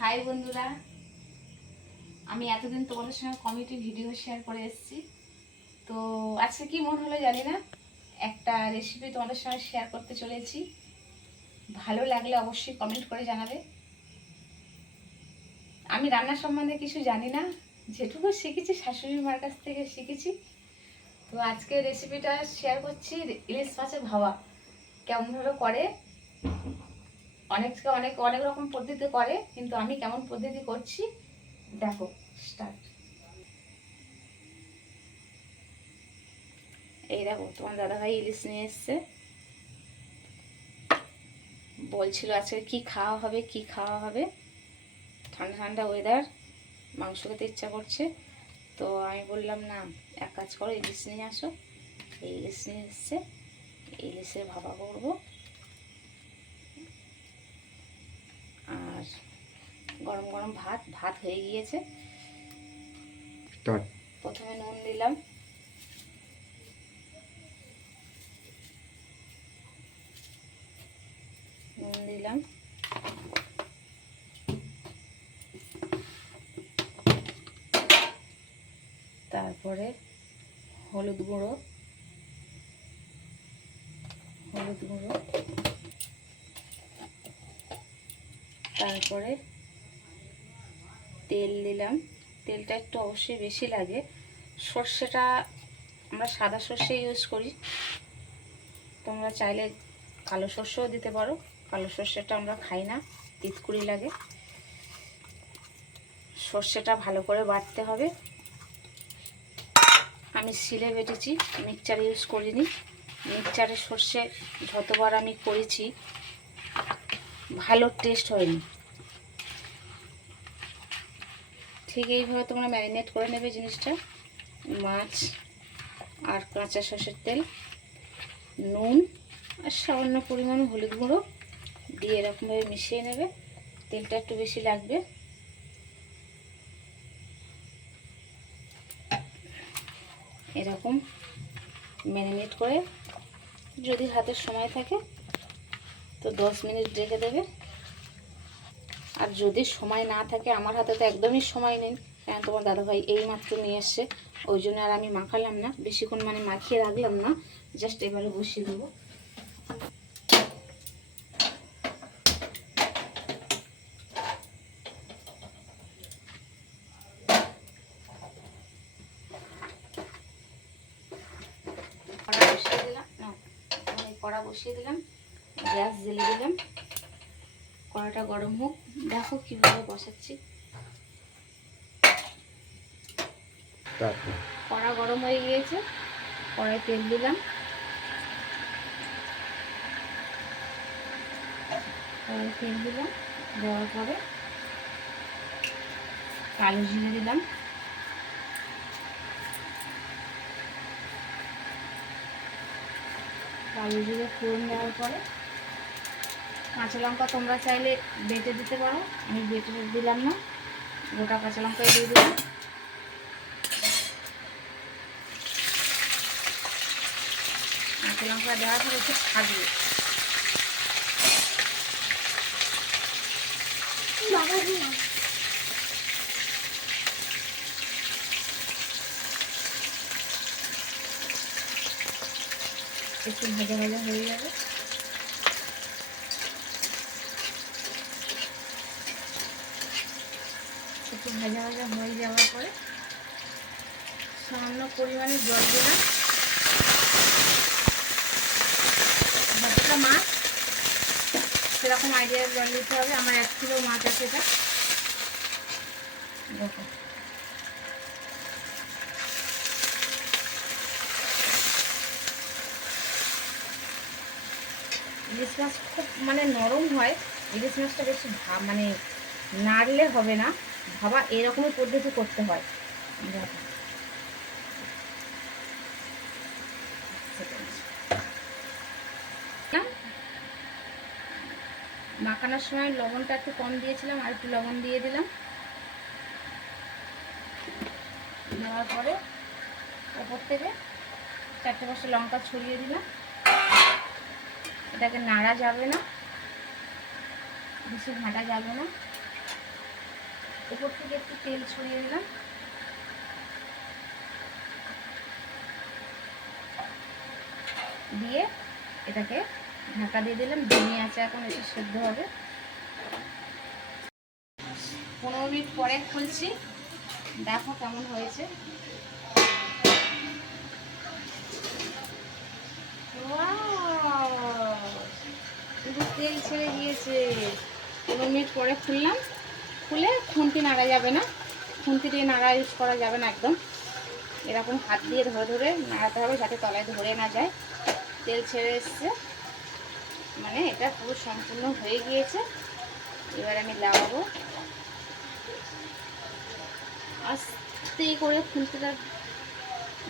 High বন্ধুরা, আমি এতদিন তোমাদের সঙ্গে কমিটি ভিডিও শেয়ার করে এসেছি। তো আজকে কি মন হলো জানি না, একটা রেসিপি তোমাদের সঙ্গে শেয়ার করতে চলেছি। ভালো লাগলে অবশ্যই কমেন্ট করে জানাবে। আমি রান্না সম্বন্ধে কিছু জানি না, যেটুকু শিখেছি শাশুড়ি মার কাছ থেকে শিখেছি। তো আজকে রেসিপিটা শেয়ার করছি, ইলিশ মাছের ভাবা কেমনভাবে করে? অনেককে অনেক অনেক রকম পদ্ধতি করে, কিন্তু আমি কেমন পদ্ধতি করছি, দেখো স্টার্ট এই দেখো, তোমার দাদাভাই ইলিশ নিয়ে এসছে। বলছিল আজকে কি খাওয়া হবে, কি খাওয়া হবে? ঠান্ডা ঠান্ডা ওয়েদার মাংস খেতে ইচ্ছা করছে। তো আমি বললাম, না, এক কাজ করো, ইলিশ নিয়ে আসো। এই ইলিশ নিয়ে এসছে, ইলিশের ভাবা করব আর গরম গরম ভাত ভাত হয়ে গিয়েছে। প্রথমে নুন দিলাম। নুন দিলাম। তারপরে হলুদ গুঁড়ো। হলুদ গুঁড়ো। তারপরে তেল দিলাম। তেলটা একটু অবশ্যই বেশি লাগে। সর্ষেটা আমরা সাদা সর্ষে ইউজ করি। তোমরা চাইলে কালো সর্ষেও দিতে পারো। কালো সর্ষেটা আমরা খাই না, তিতকুড়ি লাগে। সর্ষেটা ভালো করে বাটতে হবে। আমি সিলে বেটেছি, মিক্সচার ইউজ করিনি। মিক্সচারে সর্ষে যতবার আমি করেছি, ভালো টেস্ট হয়নি। ঠিক এইভাবে তোমরা ম্যারিনেট করে নেবে জিনিসটা। মাছ আর কাঁচা সর্ষের তেল, নুন আর সামান্য পরিমাণ হলুদ গুঁড়ো দিয়ে এরকমভাবে মিশিয়ে নেবে। তেলটা একটু বেশি লাগবে। এরকম ম্যারিনেট করে যদি হাতের সময় থাকে তো দশ মিনিট রেখে দেবে। আর যদি সময় না থাকে, আমার হাতে তো একদমই সময় নেই। কারণ তোমার দাদাভাই এই মাত্র নিয়ে এসছে। ওই জন্য আর আমি মাখালাম না। বেশিক্ষণ মানে মাখিয়ে রাখলাম না। জাস্ট এবারে বসিয়ে দেবো। কড়া বসিয়ে দিলাম। গ্যাস জ্বেলে দিলাম। কড়াটা গরম হোক। দেখো কীভাবে বসাচ্ছি। কড়া গরম হয়ে গিয়েছে। কড়াই তেল দিলাম। কড়াই তেল দিলাম। দেওয়ার পরে কালো জিরে দিলাম। কালো জিরে ফোড়ন দেওয়ার পরে কাঁচা লঙ্কা তোমরা চাইলে বেটে দিতে পারো। আমি বেটে দিলাম না, গোটা কাঁচা লঙ্কাই দিয়ে দিলাম। কাঁচা লঙ্কা দেওয়ার পরে একটু ভাজবে। একটু ভাজা ভাজা হয়ে যাবে একটু ভাজা ভাজা হয়ে যাওয়ার পরে সামান্য পরিমাণে জল দিলাম। যতটা মাছ, সেরকম আইডিয়ার জল দিতে হবে। আমার এক কিলো মাছ আছে এটা। দেখো। ইলিশ মাছ খুব মানে নরম হয়। ইলিশ মাছটা বেশি মানে নাড়লে হবে না। ভাবা, এরকমই পদ্ধতি করতে হয়। মাখানোর সময় লবণটা একটু কম দিয়েছিলাম, আর একটু লবণ দিয়ে দিলাম। দেওয়ার পরে ওপর থেকে চারটে পাঁচটা লঙ্কা ছড়িয়ে দিলাম। এটাকে নাড়া যাবে না, বেশি ঘাঁটা যাবে না। উপর থেকে একটু তেল ছড়িয়ে দিলাম। দিয়ে এটাকে ঢাকা দিয়ে দিলাম। ডিমি আছে এখন, এটা সেদ্ধ হবে। পনেরো মিনিট পরে খুলছি। দেখো কেমন হয়েছে। তেল ছেড়ে গিয়েছে পনেরো মিনিট পরে খুললাম। খুলে খুন্তি নাড়া যাবে না। খুন্তি দিয়ে নাড়া ইউজ করা যাবে না একদম। এরকম হাত দিয়ে ধরে ধরে নাড়াতে হবে যাতে তলায় ধরে না যায়। তেল ছেড়ে এসছে। মানে এটা পুরো সম্পূর্ণ হয়ে গিয়েছে। এবার আমি লাগাবো। আস্তে করে খুন্তিটা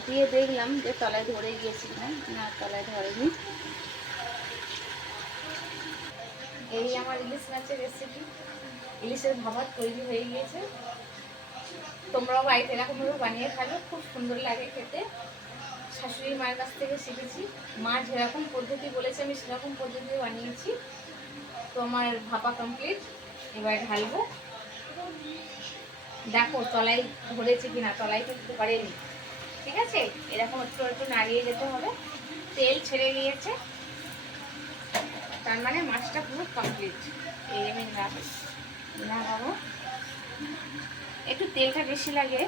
দিয়ে দেখলাম যে তলায় ধরে গিয়েছি না না, তলায় ধরেনি। এই আমার ইলিশ মাছের রেসিপি ইলিশের ভাবার তৈরি হয়ে গিয়েছে। তোমরাও বাড়িতে এরকমভাবে বানিয়ে খাবে। খুব সুন্দর লাগে খেতে। শাশুড়ি মায়ের কাছ থেকে শিখেছি। মা যেরকম পদ্ধতি বলেছে, আমি সেরকম পদ্ধতি বানিয়েছি। তো আমার ভাপা কমপ্লিট এবার ঢালবো। দেখো, তলায় ধরেছে কিনা? তলায় কিন্তু ধরেনি ঠিক আছে? এরকম একটু একটু নাড়িয়ে যেতে হবে। তেল ছেড়ে গিয়েছে তার মানে মাছটা পুরো কমপ্লিট এই আমি লাগাবো একটু তেলটা বেশি লাগে।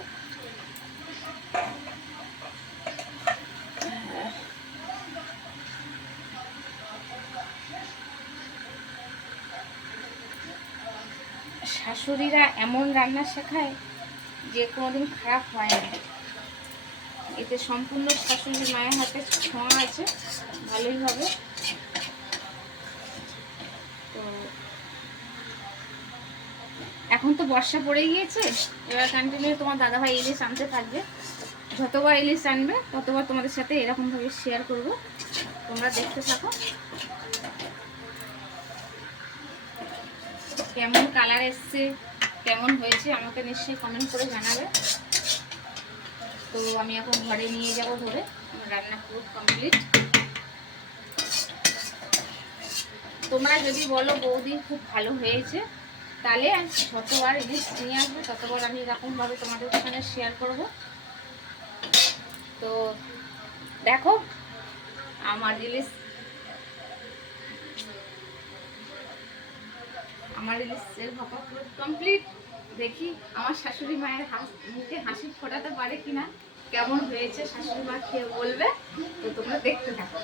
শাশুড়িরা এমন রান্না শেখায় যে কোনোদিন খারাপ হয় না। এতে সম্পূর্ণ শাশুড়ি মায়ের হাতে ছোঁয়া আছে, ভালোই হবে তো এখন তো বর্ষা পড়ে গিয়েছে, এবার কন্টিনিউ তোমার দাদাভাই ইলিশ আনতে থাকবে। যতবার ইলিশ আনবে, ততবার তোমাদের সাথে এরকমভাবে শেয়ার করব। তোমরা দেখতে থাকো। কেমন কালার এসছে, কেমন হয়েছে, আমাকে নিশ্চয়ই কমেন্ট করে জানাবে। তো আমি এখন ঘরে নিয়ে যাব ধরে, আমার রান্না পুরো কমপ্লিট তোমরা যদি বলো বৌদি খুব ভালো হয়েছে তাহলে যতবার ইলিশ নিয়ে আসবে ততবার আমি এরকমভাবে তোমাদের ওখানে শেয়ার করব। তো দেখো, আমার ইলিশ আমার ইলিশের ভাপা পুরো কমপ্লিট দেখি আমার শাশুড়ি মায়ের মুখে হাসি ফোটাতে পারে কিনা, কেমন হয়েছে শাশুড়ি মা খেয়ে বলবে, তো তোমরা দেখতে থাকো।